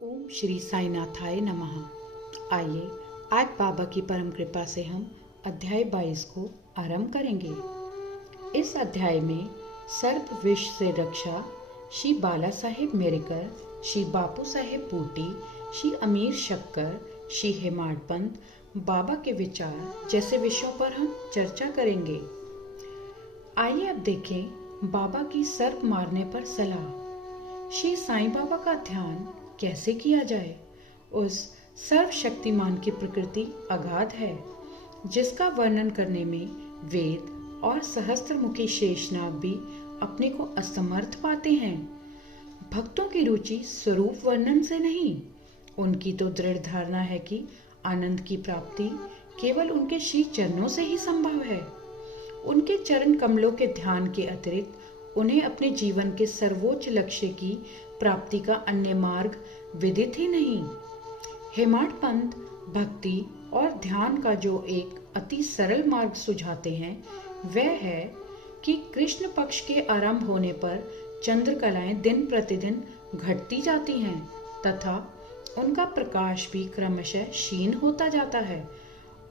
ओम श्री साईनाथाय नमः। आइए आज बाबा की परम कृपा से हम अध्याय 22 को आरंभ करेंगे। इस अध्याय में सर्प विष से रक्षा, श्री बाला साहेब मेरेकर, श्री बापू साहेब बूटी, श्री अमीर शक्कर, श्री हेमाड पंत, बाबा के विचार जैसे विषयों पर हम चर्चा करेंगे। आइए अब देखें बाबा की सर्प मारने पर सलाह। श्री साईं बाबा का ध्यान कैसे किया जाए। उस सर्वशक्तिमान की प्रकृति अगाध है, जिसका वर्णन करने में वेद और सहस्त्रमुखी शेषनाग भी अपने को असमर्थ पाते हैं। भक्तों की रुचि स्वरूप वर्णन से नहीं, उनकी तो दृढ़ धारणा है कि आनंद की प्राप्ति केवल उनके श्री चरणों से ही संभव है। उनके चरण कमलों के ध्यान के अतिरिक्त उन्हें अपने जीवन के सर्वोच्च लक्ष्य की प्राप्ति का अन्य मार्ग विदित ही नहीं। हेमाड पंत भक्ति और ध्यान का जो एक अति सरल मार्ग सुझाते हैं, वह है कि कृष्ण पक्ष के आरंभ होने पर चंद्रकलाएं दिन प्रतिदिन घटती जाती हैं तथा उनका प्रकाश भी क्रमशः क्षीण होता जाता है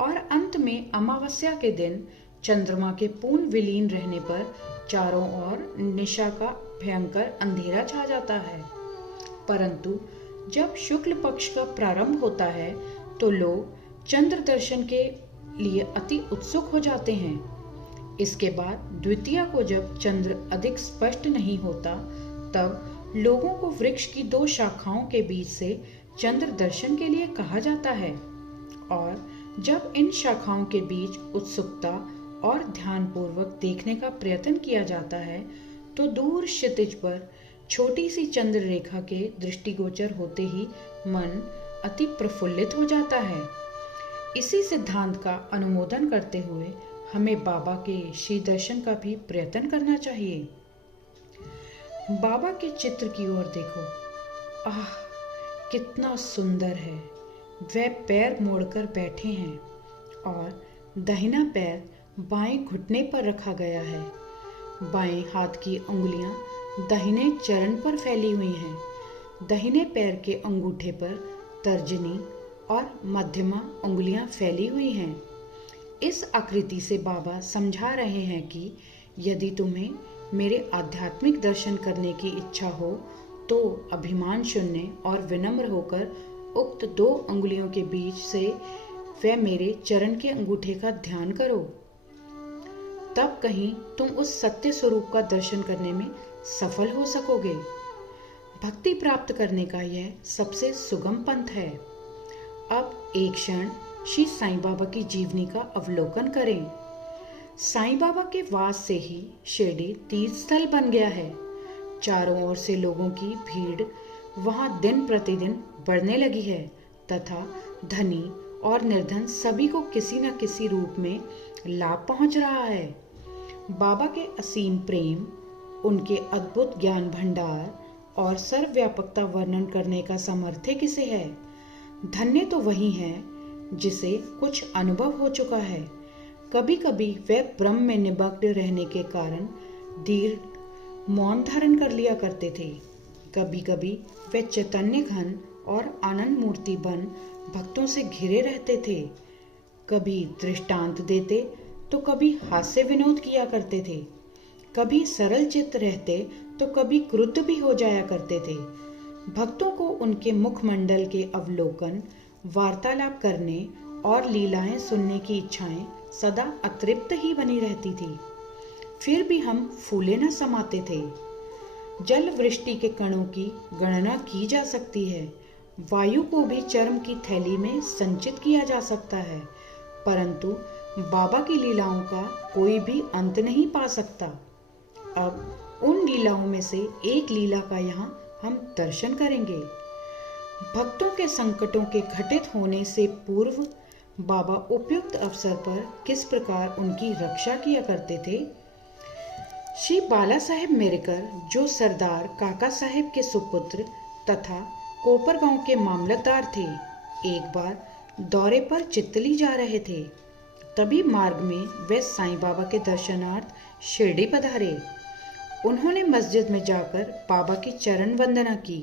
और अंत में अमावस्या के दिन चंद्रमा के पूर्ण विलीन रहने पर चारों ओर निशा का भयंकर अंधेरा छा जाता है। परंतु जब शुक्ल पक्ष का प्रारंभ होता है तो लोग चंद्र दर्शन के लिए अति उत्सुक हो जाते हैं। इसके बाद द्वितीया को जब चंद्र अधिक स्पष्ट नहीं होता, तब लोगों को वृक्ष की दो शाखाओं के बीच से चंद्र दर्शन के लिए कहा जाता है और जब इन शाखाओं के बीच उत्सुकता और ध्यानपूर्वक देखने का प्रयत्न किया जाता है तो दूर क्षितिज पर छोटी सी चंद्र रेखा के दृष्टिगोचर होते ही मन अति प्रफुल्लित हो जाता है। इसी सिद्धांत का अनुमोदन करते हुए हमें बाबा के श्री दर्शन का भी प्रयत्न करना चाहिए। बाबा के चित्र की ओर देखो, आह कितना सुंदर है। वह पैर मोड़कर बैठे हैं और दाहिना पैर बाएं घुटने पर रखा गया है। बाएं हाथ की उंगलियां दाहिने चरण पर फैली हुई हैं। दाहिने पैर के अंगूठे पर तर्जनी और मध्यमा उंगलियां फैली हुई हैं। इस आकृति से बाबा समझा रहे हैं कि यदि तुम्हें मेरे आध्यात्मिक दर्शन करने की इच्छा हो तो अभिमान शून्य और विनम्र होकर उक्त दो उंगलियों के बीच से वह मेरे चरण के अंगूठे का ध्यान करो। तब कहीं तुम उस सत्य स्वरूप का दर्शन करने में सफल हो सकोगे। भक्ति प्राप्त करने का यह सबसे सुगम पंथ है। अब एक क्षण श्री साईं बाबा की जीवनी का अवलोकन करें। साईं बाबा के वास से ही शिरडी तीर्थ स्थल बन गया है। चारों ओर से लोगों की भीड़ वहां दिन प्रतिदिन बढ़ने लगी है तथा धनी और निर्धन सभी को किसी न किसी रूप में लाभ पहुंच रहा है। बाबा के असीम प्रेम, उनके अद्भुत ज्ञान भंडार और सर्वव्यापकता वर्णन करने का सामर्थ्य किसे है। धन्य तो वही है जिसे कुछ अनुभव हो चुका है। कभी कभी वह ब्रह्म में निमग्न रहने के कारण दीर्घ मौन धारण कर लिया करते थे। कभी कभी वे चैतन्य घन और आनंद मूर्ति बन भक्तों से घिरे रहते थे। कभी दृष्टांत देते तो कभी हास्य विनोद किया करते थे। कभी सरल चित्त रहते तो कभी क्रुद्ध भी हो जाया करते थे। भक्तों को उनके मुखमंडल के अवलोकन, वार्तालाप करने और लीलाएं सुनने की इच्छाएं सदा अतृप्त ही बनी रहती थी। फिर भी हम फूले न समाते थे। जल वृष्टि के कणों की गणना की जा सकती है। वायु को भी चर्म की थैली में संचित किया जा सकता है, परंतु बाबा की लीलाओं का कोई भी अंत नहीं पा सकता। अब उन लीलाओं में से एक लीला का यहाँ हम दर्शन करेंगे। भक्तों के संकटों के घटित होने से पूर्व बाबा उपयुक्त अवसर पर किस प्रकार उनकी रक्षा किया करते थे। श्री बाला साहेब मेरेकर, जो सरदार काका साहेब के सुपुत्र तथा कोपर गांव के मामलतदार थे, एक बार दौरे पर चित्तली जा रहे थे। तभी मार्ग में वे साईं बाबा के दर्शनार्थ शिरडी पधारे। उन्होंने मस्जिद में जाकर बाबा की चरण वंदना की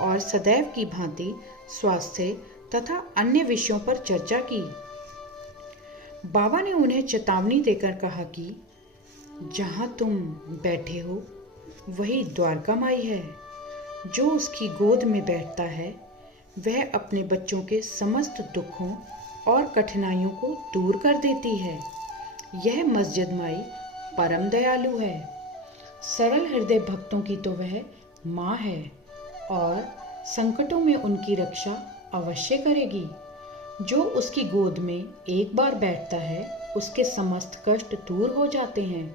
और सदैव की भांति स्वास्थ्य तथा अन्य विषयों पर चर्चा की। बाबा ने उन्हें चेतावनी देकर कहा कि जहाँ तुम बैठे हो वही द्वारका माई है। जो उसकी गोद में बैठता है वह अपने बच्चों के समस्त दुखों और कठिनाइयों को दूर कर देती है। यह मस्जिद माई परम दयालु है। सरल हृदय भक्तों की तो वह माँ है और संकटों में उनकी रक्षा अवश्य करेगी। जो उसकी गोद में एक बार बैठता है उसके समस्त कष्ट दूर हो जाते हैं।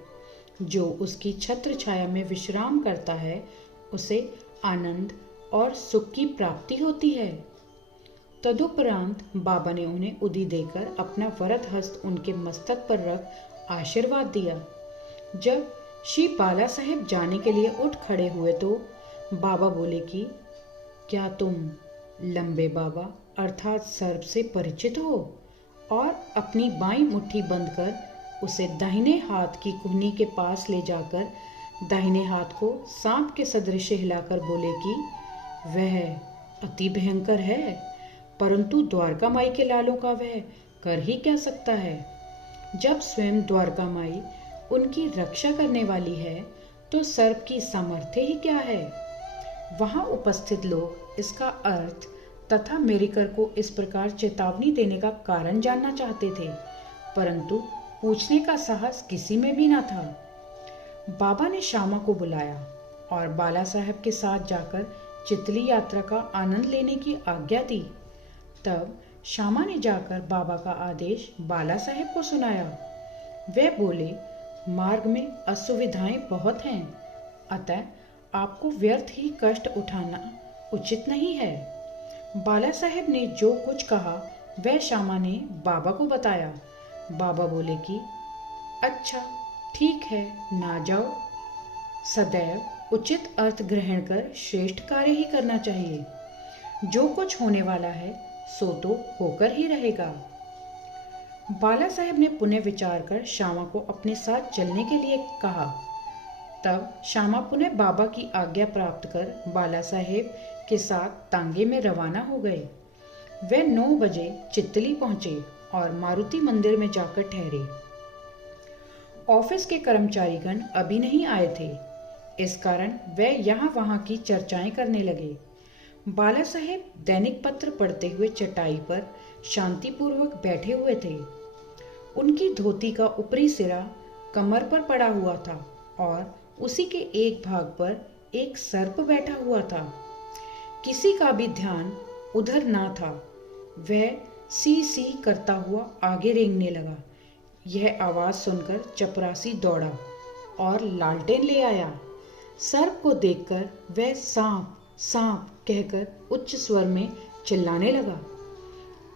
जो उसकी छत्र छाया में विश्राम करता है उसे आनंद और सुख की प्राप्ति होती है। तदुपरांत बाबा ने उन्हें उदी देकर अपना वरद हस्त उनके मस्तक पर रख आशीर्वाद दिया। जब श्री बाला साहेब जाने के लिए उठ खड़े हुए तो बाबा बोले कि क्या तुम लंबे बाबा अर्थात सर्प से परिचित हो? और अपनी बाईं मुट्ठी बंद कर उसे दाहिने हाथ की कुहनी के पास ले जाकर दाहिने हाथ को सांप के सदृश हिलाकर बोले कि वह अति भयंकर है, परंतु द्वारका माई के लालों का वह कर ही क्या सकता है। जब स्वयं द्वारका माई उनकी रक्षा करने वाली है तो सर्प की सामर्थ्य ही क्या है। वहां उपस्थित लोग इसका अर्थ तथा मेरिकर को इस प्रकार चेतावनी देने का कारण जानना चाहते थे, परंतु पूछने का साहस किसी में भी न था। बाबा ने श्यामा को बुलाया और बाला साहब के साथ जाकर चितली यात्रा का आनंद लेने की आज्ञा दी। तब श्यामा ने जाकर बाबा का आदेश बाला साहब को सुनाया। वे बोले, मार्ग में असुविधाएं बहुत हैं, अतः आपको व्यर्थ ही कष्ट उठाना उचित नहीं है। बाला साहब ने जो कुछ कहा वह श्यामा ने बाबा को बताया। बाबा बोले कि अच्छा ठीक है, ना जाओ। सदैव उचित अर्थ ग्रहण कर श्रेष्ठ कार्य ही करना चाहिए। जो कुछ होने वाला है सो तो होकर ही रहेगा। बाला साहब ने पुनः विचार कर श्यामा को अपने साथ चलने के लिए कहा। तब श्यामा पुनः बाबा की आज्ञा प्राप्त कर बाला साहेब के साथ तांगे में रवाना हो गए। वे 9 बजे चितली पहुंचे और मारुति मंदिर में जाकर ठहरे। ऑफिस के कर्मचारीगण अभी नहीं आए थे, इस कारण वे यहाँ वहाँ की चर्चाएं करने लगे। बाला साहेब दैनिक पत्र पढ़ते हुए चटाई पर शांतिपूर्वक बैठे हुए थे। उनकी धोती का ऊपरी सिरा कमर पर पड़ा हुआ था और उसी के एक भाग पर एक सर्प बैठा हुआ था। किसी का भी ध्यान उधर ना था। वह सी सी करता हुआ आगे रेंगने लगा। यह आवाज सुनकर चपरासी दौड़ा और लालटेन ले आया। सर्प को देखकर वह सांप सांप कहकर उच्च स्वर में चिल्लाने लगा।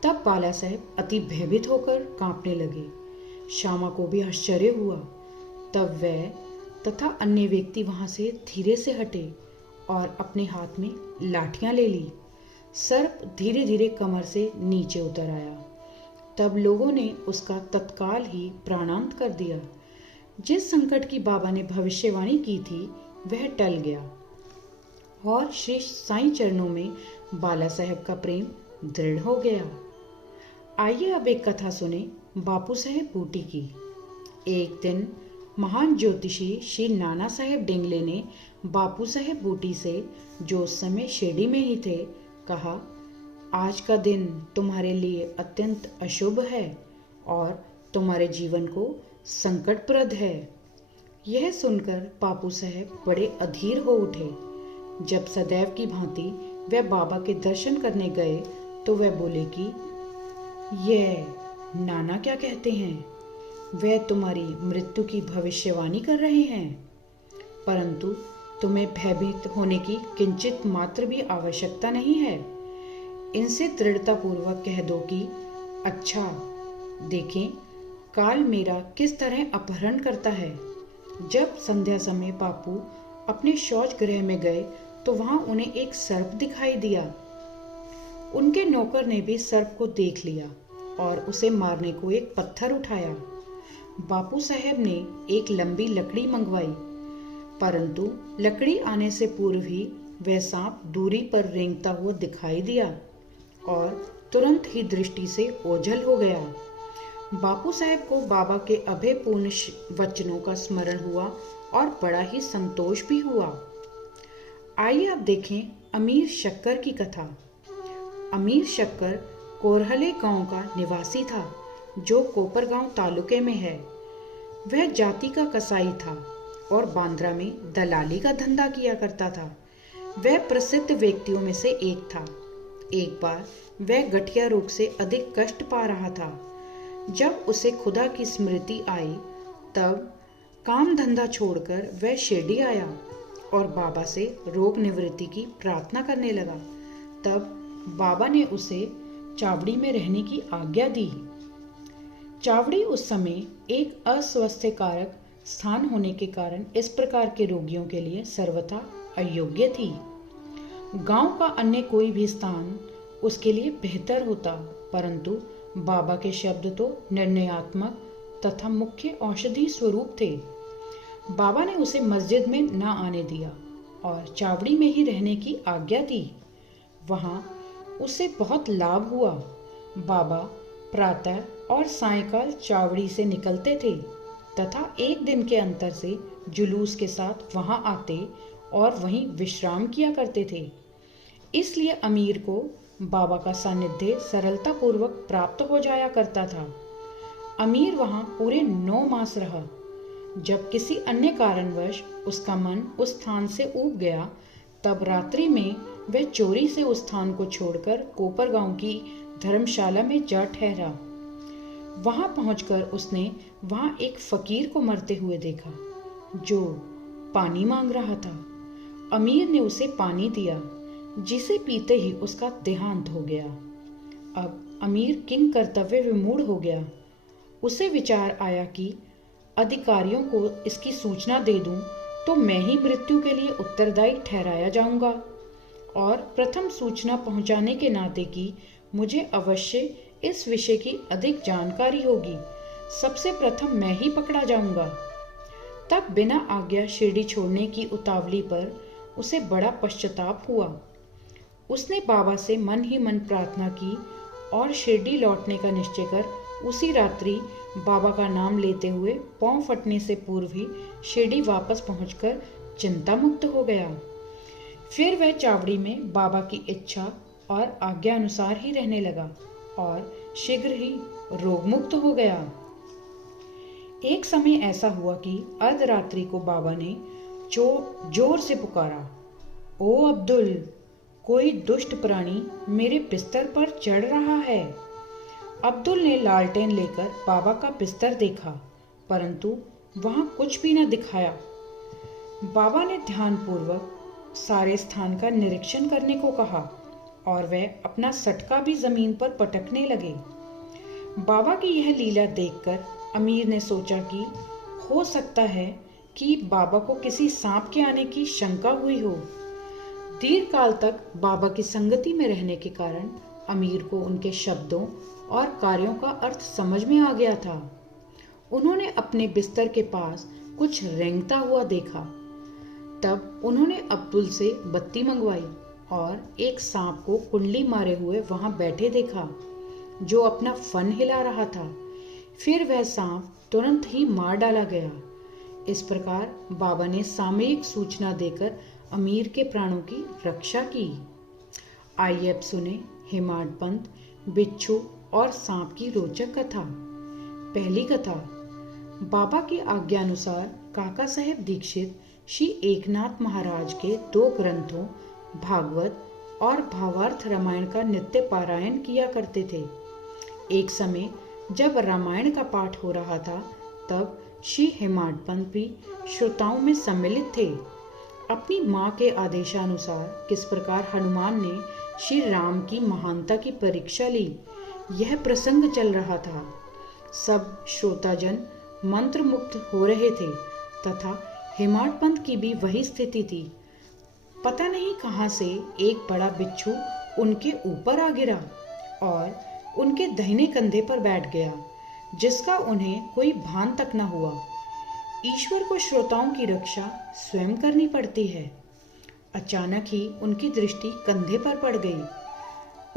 तब बाला साहब अति भयभीत होकर कांपने लगे। श्यामा को भी आश्चर्य हुआ। तब वह तथा अन्य व्यक्ति वहां से धीरे से हटे और अपने हाथ में लाठियां ले ली। सर्प धीरे धीरे कमर से नीचे उतर आया। तब लोगों ने उसका तत्काल ही प्राणांत कर दिया। जिस संकट की बाबा ने भविष्यवाणी की थी वह टल गया और श्री साईं चरणों में बाला साहब का प्रेम दृढ़ हो गया। आइए अब एक कथा सुने बापू साहेब बूटी की। एक दिन महान ज्योतिषी श्री नाना साहेब डेंगले ने बापू साहेब बूटी से, जो उस समय शिरडी में ही थे, कहा, आज का दिन तुम्हारे लिए अत्यंत अशुभ है और तुम्हारे जीवन को संकटप्रद है। यह सुनकर बापू साहेब बड़े अधीर हो उठे। जब सदैव की भांति वह बाबा के दर्शन करने गए तो वह बोले कि यह नाना क्या कहते हैं? वह तुम्हारी मृत्यु की भविष्यवाणी कर रहे हैं, परंतु तुम्हें भयभीत होने की किंचित मात्र भी आवश्यकता नहीं है। इनसे दृढ़तापूर्वक कह दो कि अच्छा, देखें काल मेरा किस तरह अपहरण करता है। जब संध्या समय बापू अपने शौच गृह में गए तो वहां उन्हें एक सर्प दिखाई दिया। उनके नौकर ने भी सर्प को देख लिया और उसे मारने को एक पत्थर उठाया। बापू साहब ने एक लंबी लकड़ी मंगवाई, परंतु लकड़ी आने से पूर्व ही वह सांप दूरी पर रेंगता हुआ दिखाई दिया और तुरंत ही दृष्टि से ओझल हो गया। बापू साहब को बाबा के अभयपूर्ण वचनों का स्मरण हुआ और बड़ा ही संतोष भी हुआ। आइए अब देखें अमीर शक्कर की कथा। अमीर शक्कर कोरहले गांव का निवासी था, जो कोपरगांव तालुके में है। वह जाति का कसाई था और बांद्रा में दलाली का धंधा किया करता था। वह प्रसिद्ध व्यक्तियों में से एक था। एक बार वह गठिया रोग से अधिक कष्ट पा रहा था। जब उसे खुदा की स्मृति आई, तब काम धंधा छोड़कर वह शिरडी आया और बाबा से रोग निवृत्ति की प्रार्थना करने लगा। तब बाबा ने उसे चावड़ी में रहने की आज्ञा दी। चावड़ी उस समय एक अस्वास्थ्यकारक स्थान होने के कारण इस प्रकार के रोगियों के लिए सर्वथा अयोग्य थी। गांव का अन्य कोई भी स्थान उसके लिए बेहतर होता, परंतु बाबा के शब्द तो निर्णयात्मक तथा मुख्य औषधि स्वरूप थे। बाबा ने उसे मस्जिद में न आने दिया और चावड़ी में ही रहने की आज्ञा दी। वहां उसे बहुत लाभ हुआ। बाबा प्रातः और सायंकाल चावड़ी से निकलते थे तथा एक दिन के अंतर से जुलूस के साथ वहां आते और वहीं विश्राम किया करते थे। इसलिए अमीर को बाबा का सानिध्य सरलता पूर्वक प्राप्त हो जाया करता था। अमीर वहां पूरे 9 मास रहा। जब किसी अन्य कारणवश उसका मन उस स्थान से ऊब गया, तब रात्रि में वह चोरी से उस स्थान को छोड़कर कोपरगांव की धर्मशाला में जा ठहरा। वहां पहुंचकर उसने वहां एक फकीर को मरते हुए देखा, जो पानी मांग रहा था। अमीर ने उसे पानी दिया, जिसे पीते ही उसका देहांत हो गया। अब अमीर किंग कर्तव्य विमूढ़ हो गया। उसे विचार आया कि अधिकारियों को इसकी सूचना दे दूं तो मैं ही मृत्यु के लिए उत्तरदायी ठहराया जाऊंगा, और प्रथम सूचना पहुंचाने के नाते कि मुझे अवश्य इस विषय की अधिक जानकारी होगी, सबसे प्रथम मैं ही पकड़ा जाऊंगा। तब बिना आज्ञा शिरडी छोड़ने की उतावली पर उसे बड़ा पश्चाताप हुआ। उसने बाबा से मन ही मन प्रार्थना की और शिरडी लौटने का निश्चय कर उसी रात्रि बाबा का नाम लेते हुए पांव फटने से पूर्व ही शिरडी वापस पहुंचकर चिंता मुक्त हो गया। फिर वह चावड़ी में बाबा की इच्छा और आज्ञा अनुसार ही रहने लगा और शीघ्र ही रोग मुक्त हो गया। एक समय ऐसा हुआ कि अर्धरात्रि को बाबा ने जोर से पुकारा, ओ अब्दुल, कोई दुष्ट प्राणी मेरे बिस्तर पर चढ़ रहा है। अब्दुल ने लालटेन लेकर बाबा का बिस्तर देखा, परंतु वहां कुछ भी न दिखाया। बाबा ने ध्यानपूर्वक सारे स्थान का निरीक्षण करने को कहा और वह अपना सटका भी जमीन पर पटकने लगे। बाबा की यह लीला देखकर अमीर ने सोचा कि हो सकता है कि बाबा को किसी सांप के आने की शंका हुई हो। दीर्घ काल तक बाबा की संगति में रहने के कारण अमीर को उनके शब्दों और कार्यों का अर्थ समझ में आ गया था। उन्होंने अपने बिस्तर के पास कुछ रेंगता हुआ देखा। तब उन्होंने अब्दुल से बत्ती मंगवाई और एक सांप को कुंडली मारे हुए वहां बैठे देखा, जो अपना फन हिला रहा था। फिर वह सांप तुरंत ही मार डाला गया। इस प्रकार बाबा ने सामयिक सूचना देकर अमीर के प्राणों की रक्षा की। आइए अब सुने हेमाडपंत, बिच्छू और सांप की रोचक कथा। पहली कथा। बाबा की आज्ञानुसार काका साहेब दीक्षित श्री एकनाथ महाराज के 2 ग्रंथों भागवत और भावार्थ रामायण का नित्य पारायण किया करते थे। एक समय जब रामायण का पाठ हो रहा था, तब श्री हेमाडपंत भी श्रोताओं में सम्मिलित थे। अपनी माँ के आदेशानुसार किस प्रकार हनुमान ने श्री राम की महानता की परीक्षा ली, यह प्रसंग चल रहा था। सब श्रोताजन मंत्र मुक्त हो रहे थे तथा हेमाडपंत की भी वही स्थिति थी। पता नहीं कहां से एक बड़ा बिच्छू उनके ऊपर आ गिरा और उनके दाहिने कंधे पर बैठ गया, जिसका उन्हें कोई भान तक न हुआ। ईश्वर को श्रोताओं की रक्षा स्वयं करनी पड़ती है। अचानक ही उनकी दृष्टि कंधे पर पड़ गई।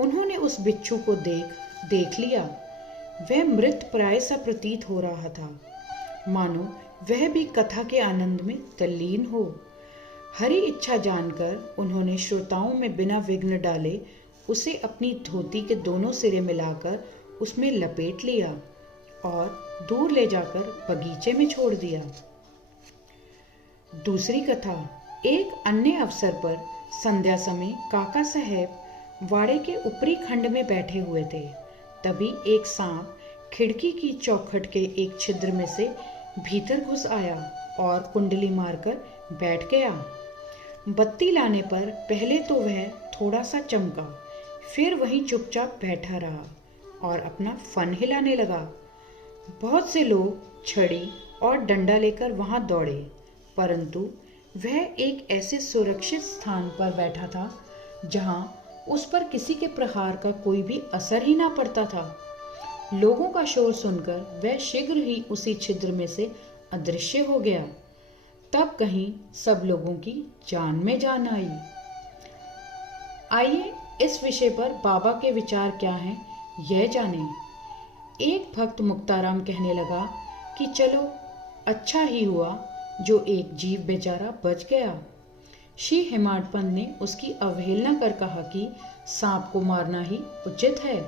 उन्होंने उस बिच्छू को देख लिया। वह मृत प्राय सा प्रतीत हो रहा था, मानो वह भी कथा के आनंद में तल्लीन हो। हरी इच्छा जानकर उन्होंने श्रोताओं में बिना विघ्न डाले उसे अपनी धोती के दोनों सिरे मिलाकर उसमें लपेट लिया और दूर ले जाकर बगीचे में छोड़ दिया। दूसरी कथा। एक अन्य अवसर पर संध्या समय काका साहब वाड़े के ऊपरी खंड में बैठे हुए थे। तभी एक सांप खिड़की की चौखट के एक छिद्र में से भीतर घुस आया और कुंडली मारकर बैठ गया। बत्ती लाने पर पहले तो वह थोड़ा सा चमका, फिर वहीं चुपचाप बैठा रहा और अपना फन हिलाने लगा। बहुत से लोग छड़ी और डंडा लेकर वहां दौड़े, परंतु वह एक ऐसे सुरक्षित स्थान पर बैठा था जहां उस पर किसी के प्रहार का कोई भी असर ही ना पड़ता था। लोगों का शोर सुनकर वह शीघ्र ही उसी छिद्र में से अदृश्य हो गया। तब कहीं सब लोगों की जान में जान आई। आइए इस विषय पर बाबा के विचार क्या हैं यह जानें। एक भक्त मुक्ताराम कहने लगा कि चलो अच्छा ही हुआ जो एक जीव बेचारा बच गया। श्री हेमाडपंत ने उसकी अवहेलना कर कहा कि सांप को मारना ही उचित है।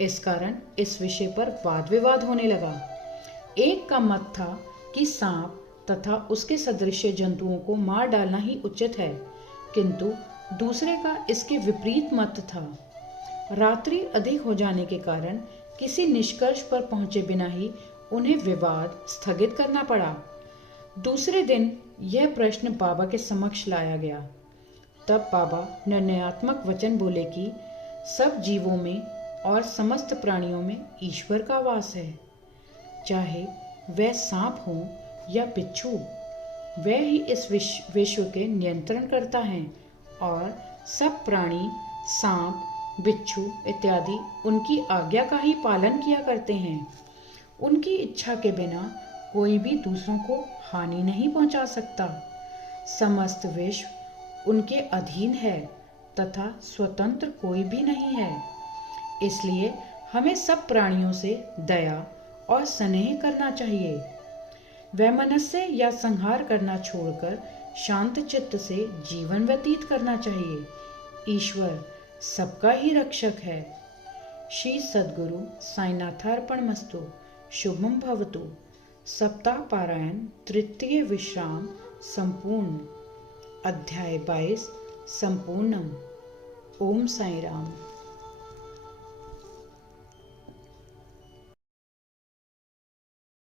इस कारण इस विषय पर वाद विवाद होने लगा। एक का मत था कि सांप तथा उसके सदृश जंतुओं को मार डालना ही उचित है, किंतु दूसरे का इसके विपरीत मत था। रात्रि अधिक हो जाने के कारण किसी निष्कर्ष पर पहुंचे बिना ही उन्हें विवाद स्थगित करना पड़ा। दूसरे दिन यह प्रश्न बाबा के समक्ष लाया गया। तब बाबा निर्णयात्मक वचन बोले कि सब जीवों में और समस्त प्राणियों में ईश्वर का वास है। चाहे वह सांप हो या बिच्छू, वह ही इस विश्व के नियंत्रण करता है और सब प्राणी सांप, बिच्छू इत्यादि उनकी आज्ञा का ही पालन किया करते हैं। उनकी इच्छा के बिना कोई भी दूसरों को हानि नहीं पहुंचा सकता। समस्त विश्व उनके अधीन है तथा स्वतंत्र कोई भी नहीं है। इसलिए हमें सब प्राणियों से दया और स्नेह करना चाहिए। वैमनस्य या संहार करना छोड़कर शांत चित्त से जीवन व्यतीत करना चाहिए। ईश्वर सबका ही रक्षक है। श्री सद्गुरु साईनाथार्पणमस्तु। शुभम भवतु। सप्ताह पारायण तृतीय विश्राम संपूर्ण। अध्याय 22 संपूर्णम। ओम साई राम।